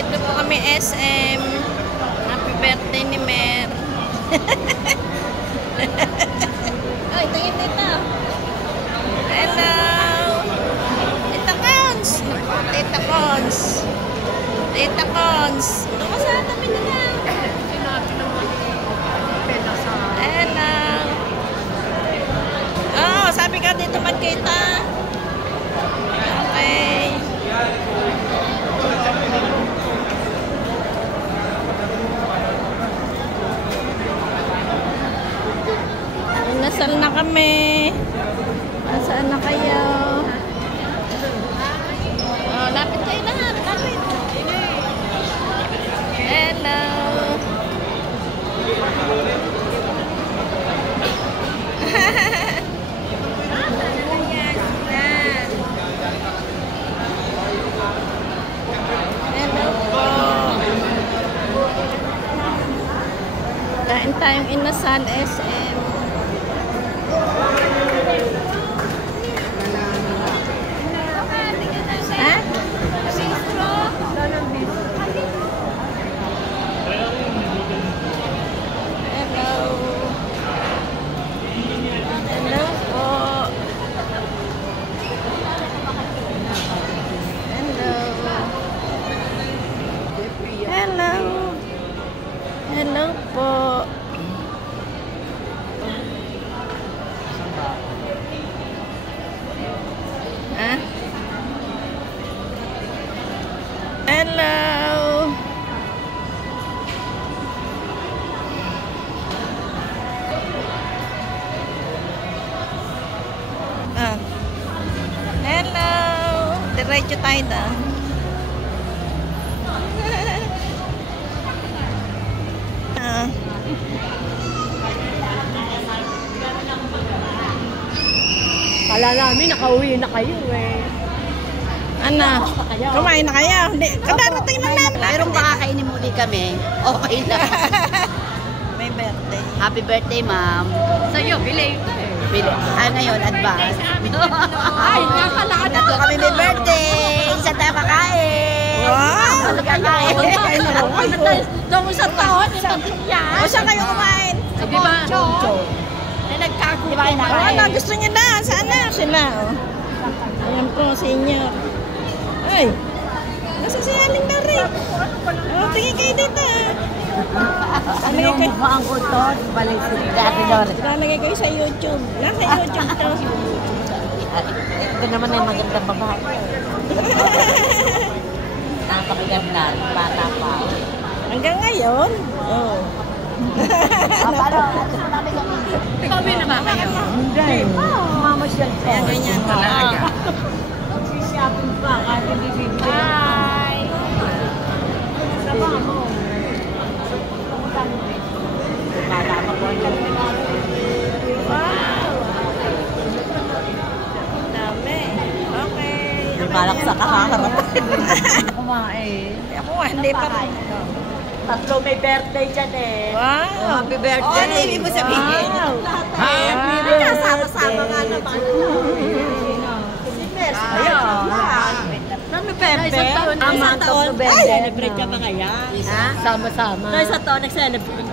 Nandito po kami SM. Happy birthday ni Mer. Ay, tingin dito. Hello. Tita Cons. Tita Cons. Tita Cons. Lumasan kami na lang. Sinabi naman pela sa... Hello. Oh, sabi ka dito magkita. Okay. Nasal na kami. Nasaan na kayo? Oh, lapit kayo lahat. Lapit. Hello. Hello po. Kain tayong inasal SM. Hello po. Ah? Hello. Ah. Hello. Diretso tayo doon. Kala namin, nakauwi na kayo eh. Ano? Kumain na kayo? Kadarating na namin. Pero kung makakainin muli kami, okay lang. May birthday. Happy birthday, ma'am. Sa'yo, bili ito eh. Bili. Ngayon, advance. Ay, nakalakad Nato kami may birthday. Isa tayo makain. Wow! Ano kakain? Nung isang taon, isang yan. O, saan kayo kumain? Di ba? Nagkagutom. Di ba kayo nakain? Ano, gusto niyo na? Sana sila. Oh. Ayan po, senior. Ay, nasa si Aling na rin. Oh, tingin kayo dito. Ano yung mukhang ko to? Balik si Dati Lore. Lalagay kayo sa YouTube. Nasa YouTube to. Ito naman ay magandang babae. Napakaganda. Bata pa. Hanggang ngayon? Oo. Paano? Pauwi na ba kayo? Hindi. Mamasyal pa. Ayan, ganyan. Shopping pa. Kahit hindi bibili. Bye! Sama mo. Wow! Dami. Okay. May balak sa kakaharap. Kumain. Ako hindi pa rin. Tatlo may birthday dyan eh. Wow! Happy birthday. Ano ibig mo sabihin? Wow! Happy birthday. Kasama-sama nga naman. Si Mer. Ayun. Kami Pepe. Isang taon. Celebrate ka ba kaya? Sama-sama. Isang taon nag-celebrate.